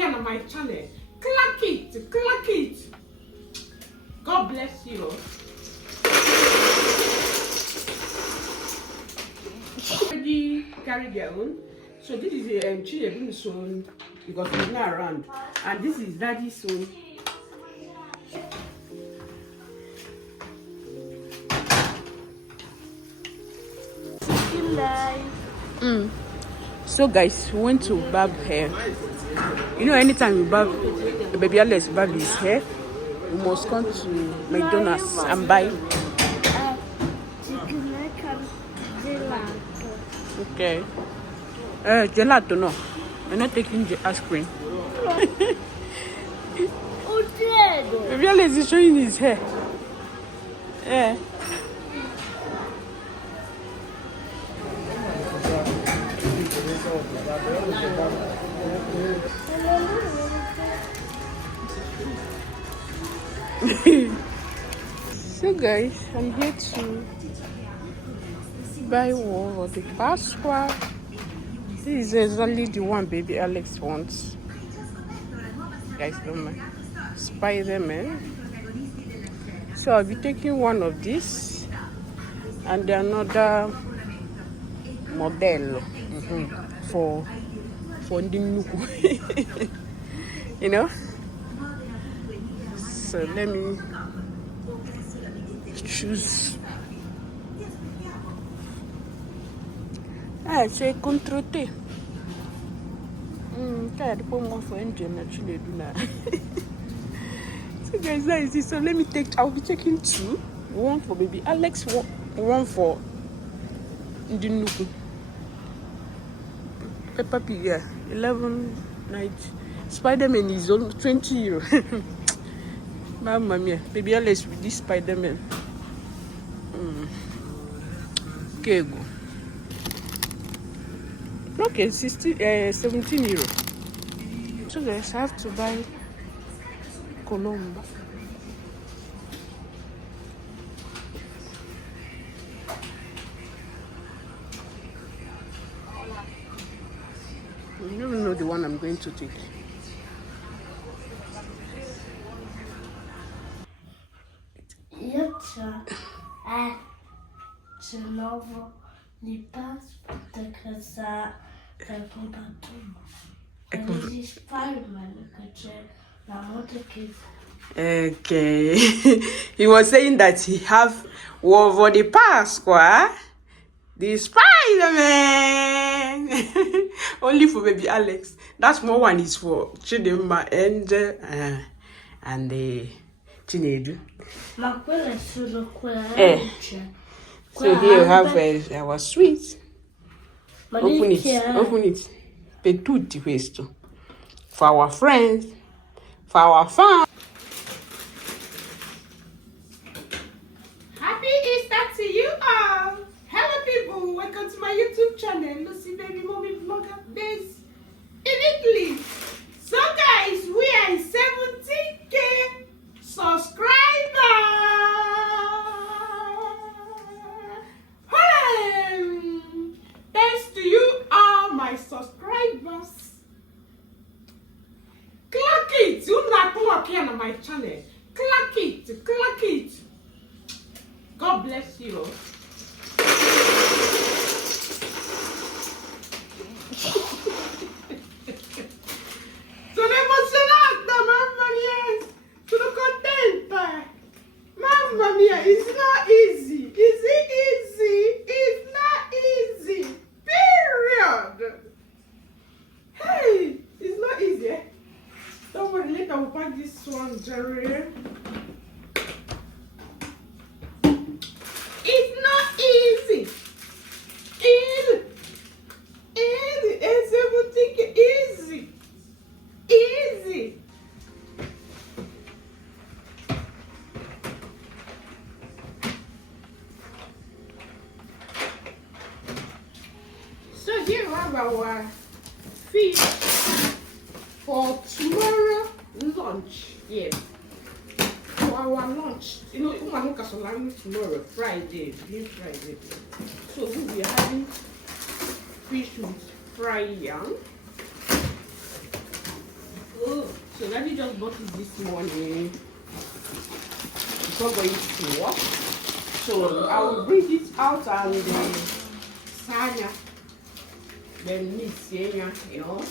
here on my channel. Clack it, clack it. God bless you. Already carry their own. So this is Chinedu's son because he's not around, and this is Daddy's son. So guys, we went to barb hair. You know, anytime we barb, the baby Alex barb his hair, we must come to McDonald's and buy. Okay. Gelato, no. We're not taking the ice cream. Baby Alex is showing his hair. Yeah. So guys, I'm here to buy one of the passport. This is exactly the one baby Alex wants. Guys, don't mind. Spider-Man. So I'll be taking one of these and another model for the nuku. You know. So let me choose. C'est contre-té. So guys, that is it. So let me take. I'll be taking two. One for baby Alex. One for the nuku. Peppa Pig, yeah. 11.90. Spider-Man is only 20 euro. Mamma mia, baby Alex with this Spider-Man. Okay, go. Okay, 17 euro. So guys, I have to buy Colombo. I don't even know the one I'm going to take. De novo li passo da casa da combatuma. Existe Spider-Man que na moto que. Okay. He was saying that he have war for the Pasqua. The Spider-Man. Only for baby Alex. That small one is for Chidima and the Chinedu. Ma quella è solo quella. So here you have our sweets. Open it. Per tutti questo. For our friends. For our fam. Happy Easter to you all. Hello people. Welcome to my YouTube channel. Lucy Baby Mommy Vlogger based in Italy. So guys, we are 70k subscribers. Thanks to you all my subscribers. Clack it. You not work here on my channel. Clack it. Clack it. God bless you. Sono emozionata, mamma mia. Sono contenta. Mamma mia, it's not easy. Is it easy? It's not easy. Period. Hey, it's not easy. Don't worry, later we'll pack this one, Jerry. It's not easy. Easy. It's everything easy. Easy. So here we have our fish for tomorrow lunch. Yes. For our lunch. You know, tomorrow, Friday. So we'll be having fish with fried yam. Oh, so Daddy just bought it this morning before going to work. So I will bring it out and Sanya, then Miss Yenya, you know.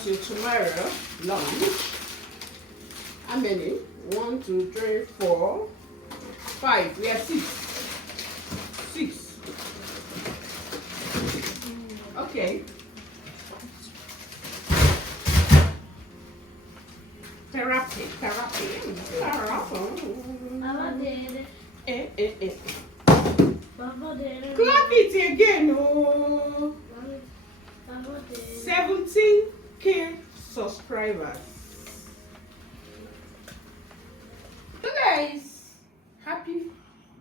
So tomorrow, lunch. How many? 1, 2, 3, 4, 5. We are 6. 6. Okay. Therapy. Mama did. Mama did. Clap it again, oh. Mama did. 17K subscribers. So guys, happy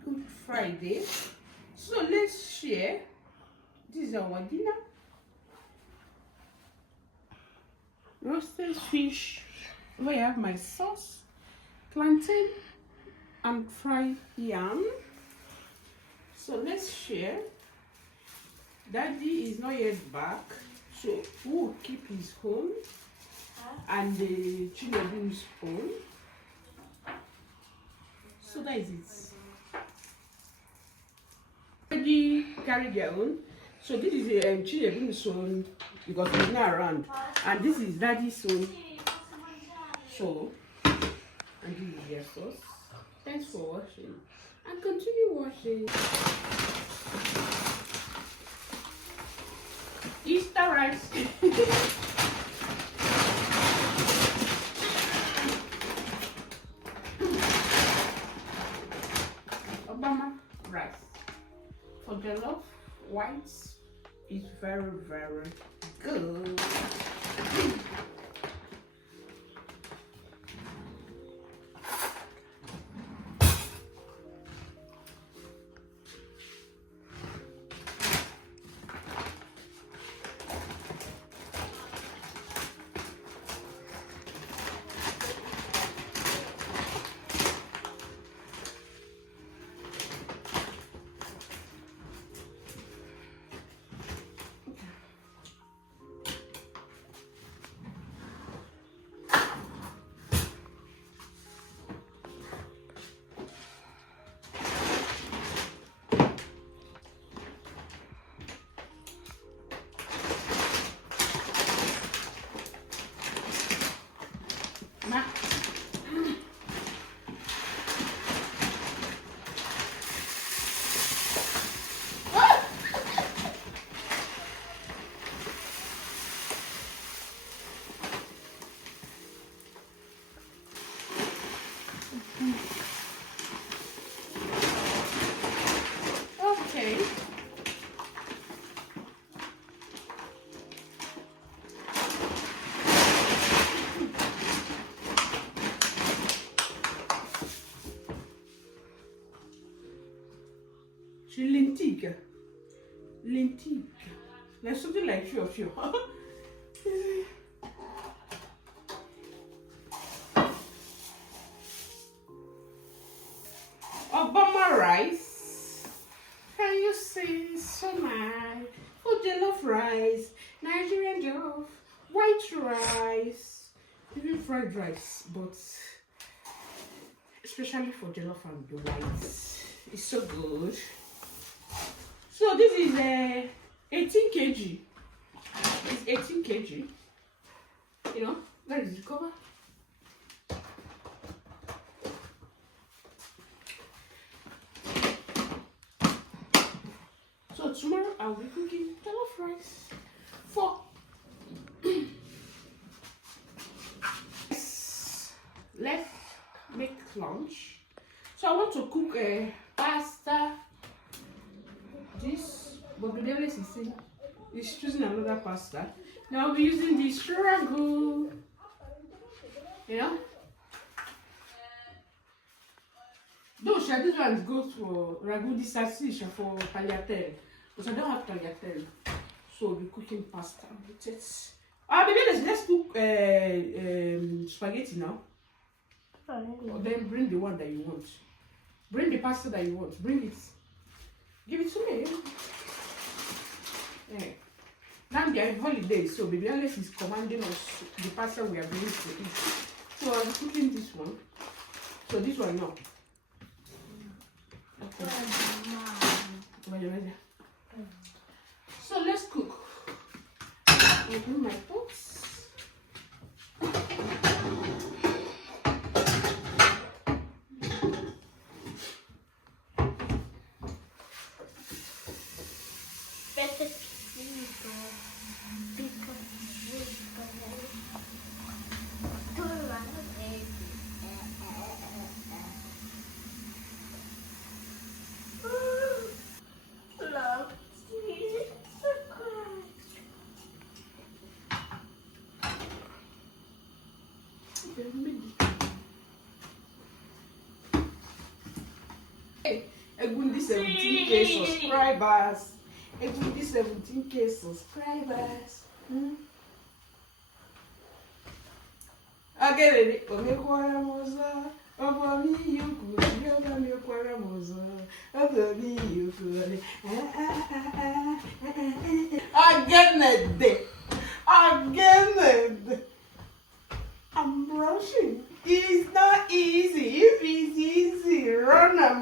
Good Friday. So let's share. This is our dinner. Roasted fish. Where I have my sauce, plantain, and fried yam. So let's share. Daddy is not yet back, so we'll keep his own and the children's own. So that is it. Daddy carry their own. So this is the children's own because he's not around, and this is Daddy's own. So, and this is their sauce. Thanks for watching, and continue watching. Easter rice. Obama rice. For jollof, white is very, very good. Okay. Lentique. Like something like few. Obama rice. Can you see? So nice. Oh, jollof rice, Nigerian jollof, white rice, even fried rice, but especially for jollof and the white, it's so good. So this is 18 kg. It's 18 kg. You know, where is the cover? So tomorrow I'll be cooking jollof rice for let's make lunch. So I want to cook pasta. This, but the devil is choosing another pasta. Now I'll be using this ragu. You know? Though this one goes for ragu di salsiccia for tagliatelle. But I don't have tagliatelle. So we'll be cooking pasta with it. Baby, let's cook spaghetti now. Or then bring the one that you want. Bring the pasta that you want. Bring it. Give it to me. Yeah. Now they are on holiday, so Baby Alice is commanding us the parcel we are going to eat. So I'm cooking this one. So this one no. Okay. So let's cook. Open my pots. Egundi 17K subscribers. Egundi 17K subscribers. Okay, baby. Omekwara moza. Obomi yuku. Yoga mekwara moza. Obomi yuku. Again. I'm brushing. It's not easy. If it's easy, run 'em.